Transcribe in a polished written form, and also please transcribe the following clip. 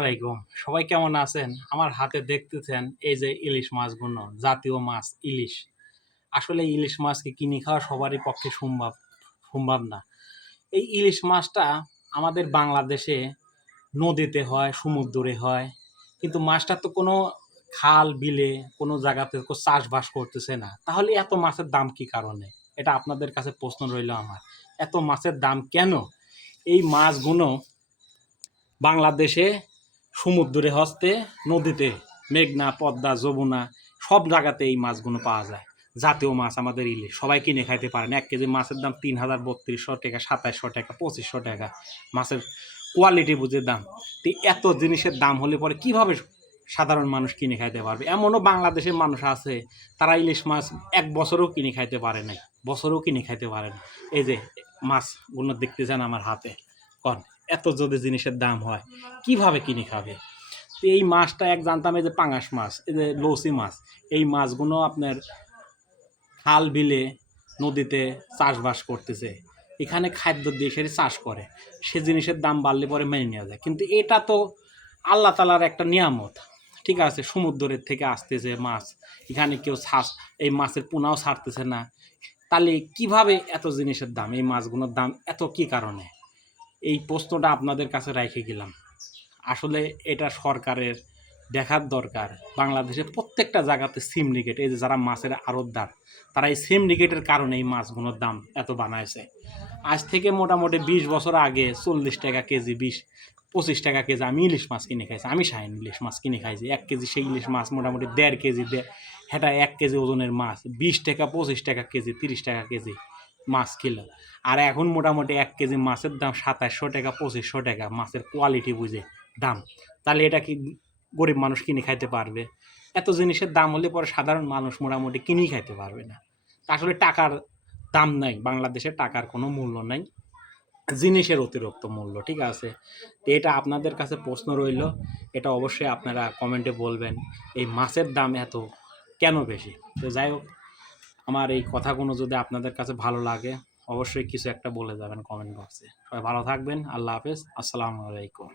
আলাইকুম। সবাই কেমন আছেন? আমার হাতে দেখতেছেন এই যে ইলিশ মাছগুলো, জাতীয় মাছ ইলিশ। আসলে ইলিশ মাছকে কিনে খাওয়া সবারই পক্ষে সম্ভব না। এই ইলিশ মাছটা আমাদের বাংলাদেশে নদীতে হয়, সমুদ্রে হয়। কিন্তু মাছটা তো কোনো খাল, বিলে কোনো জায়গাতে চাষবাস করতেছে না। তাহলে এত মাছের দাম কি কারণে? এটা আপনাদের কাছে প্রশ্ন রইল আমার। এত মাছের দাম কেন? এই মাছগুলো বাংলাদেশে সমুদ্রে হস্তে, নদীতে মেঘনা, পদ্মা, যমুনা সব জায়গাতে এই মাছগুলো পাওয়া যায়। জাতীয় মাছ আমাদের ইলিশ সবাই কিনে খাইতে পারেন। ১ কেজি মাছের দাম ৩,৩২০০ টাকা, ২৭০০ টাকা, ২৫০০ টাকা। মাছের কোয়ালিটি বুঝে দাম। তো এত জিনিসের দাম হলে পরে কীভাবে সাধারণ মানুষ কিনে খাইতে পারবে? এমনও বাংলাদেশের মানুষ আছে তারা ইলিশ মাছ ১ বছরও কিনে খাইতে পারে নাই, বছরও কিনে খাইতে পারে না। এই যে মাছগুলো দেখতেছেন আমার হাতে, কন এত যদি জিনিসের দাম হয় কিভাবে কিনে খাবে? তো এই মাছটা জানতাম এই যে পাঙাশ মাছ, এই যে লৌসি মাছ, এই মাছগুলো আপনার খাল বিলে নদীতে চাষবাস করতেছে, এখানে খাদ্য দিয়ে সেটা চাষ করে, সে জিনিসের দাম বাড়লে পরে মেনে নেওয়া যায়। কিন্তু এটা তো আল্লাহ তালার একটা নিয়ামত, ঠিক আছে? সমুদ্রের থেকে আসতেছে মাছ, এখানে কেউ এই মাছের পোনাও ছাড়তেছে না। তাহলে কিভাবে এত জিনিসের দাম, এই মাছগুলোর দাম এত কী কারণে? এই প্রশ্নটা আপনাদের কাছে রেখে গেলাম। আসলে এটা সরকারের দেখার দরকার। বাংলাদেশের প্রত্যেকটা জায়গাতে সিন্ডিকেট, এই যে যারা মাছের আড়তদার, তারা এই সিন্ডিকেটের কারণে এই মাছগুলোর দাম এত বানাইছে। আজ থেকে মোটামুটি ২০ বছর আগে ৪০ টাকা কেজি, ২৫ টাকা কেজি আমি ইলিশ মাছ কিনে খাইছি। আমি শাহীন ইলিশ মাছ কিনে খাইছি। ১ কেজি সেই ইলিশ মাছ মোটামুটি ১.৫ কেজি, সেটা ১ কেজি ওজনের মাছ ২০ টাকা, ২৫ টাকা কেজি, ৩০ টাকা কেজি মাছ কিলো। আর এখন মোটামুটি ১ কেজি মাছের দাম ২৭০০ টাকা, ২৫০০ টাকা, মাছের কোয়ালিটি বুঝে দাম। তাহলে এটা কি গরিব মানুষ কিনে খাইতে পারবে? এত জিনিসের দাম হলে পরে সাধারণ মানুষ মোটামুটি কিনেই খাইতে পারবে না। আসলে টাকার দাম নাই, বাংলাদেশে টাকার কোনো মূল্য নাই, জিনিসের অতিরিক্ত মূল্য, ঠিক আছে? তো এটা আপনাদের কাছে প্রশ্ন রইল, এটা অবশ্যই আপনারা কমেন্টে বলবেন এই মাছের দাম এত কেন বেশি। তো যাই হোক, আমার এই কথাগুলো যদি আপনাদের কাছে ভালো লাগে অবশ্যই কিছু একটা বলে যাবেন কমেন্ট বক্সে। সবাই ভালো থাকবেন। আল্লাহ হাফেজ। আসসালামু আলাইকুম।